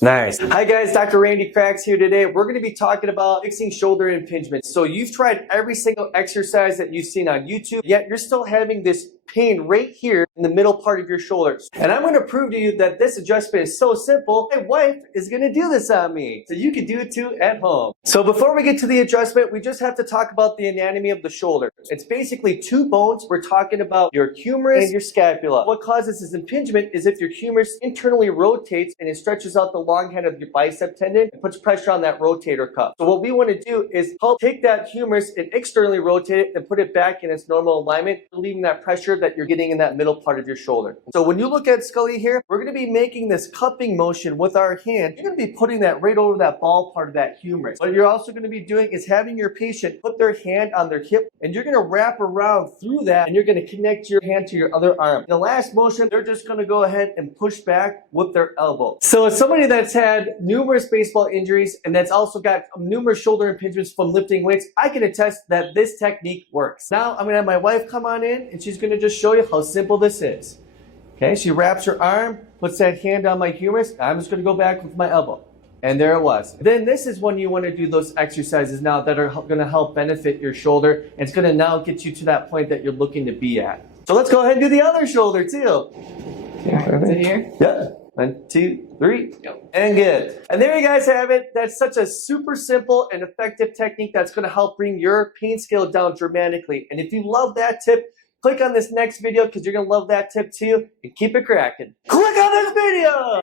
Nice. Hi guys, Dr. Randy Cracks here today. We're going to be talking about fixing shoulder impingement. So you've tried every single exercise that you've seen on YouTube, yet you're still having this pain right here in the middle part of your shoulders. And I'm going to prove to you that this adjustment is so simple, my wife is going to do this on me. So you can do it too at home. So before we get to the adjustment, we just have to talk about the anatomy of the shoulder. It's basically two bones. We're talking about your humerus and your scapula. What causes this impingement is if your humerus internally rotates and it stretches out the long head of your bicep tendon and puts pressure on that rotator cuff. So what we want to do is help take that humerus and externally rotate it and put it back in its normal alignment, relieving that pressure that you're getting in that middle part of your shoulder. So when you look at Scully here, we're going to be making this cupping motion with our hand. You're going to be putting that right over that ball part of that humerus. What you're also going to be doing is having your patient put their hand on their hip, and you're going to wrap around through that, and you're going to connect your hand to your other arm. In the last motion, they're just going to go ahead and push back with their elbow. So as somebody that's had numerous baseball injuries and that's also got numerous shoulder impingements from lifting weights, I can attest that this technique works. Now I'm going to have my wife come on in, and she's going to just show you how simple this is. Okay, she wraps her arm, puts that hand on my humerus. I'm just going to go back with my elbow. And there it was. Then this is when you want to do those exercises now that are going to help benefit your shoulder. And it's going to now get you to that point that you're looking to be at. So let's go ahead and do the other shoulder too. Okay, here. Yeah. 1, 2, 3, go. And good. And there you guys have it. That's such a super simple and effective technique that's going to help bring your pain scale down dramatically. And if you love that tip, click on this next video because you're going to love that tip too. And keep it cracking. Click on this video!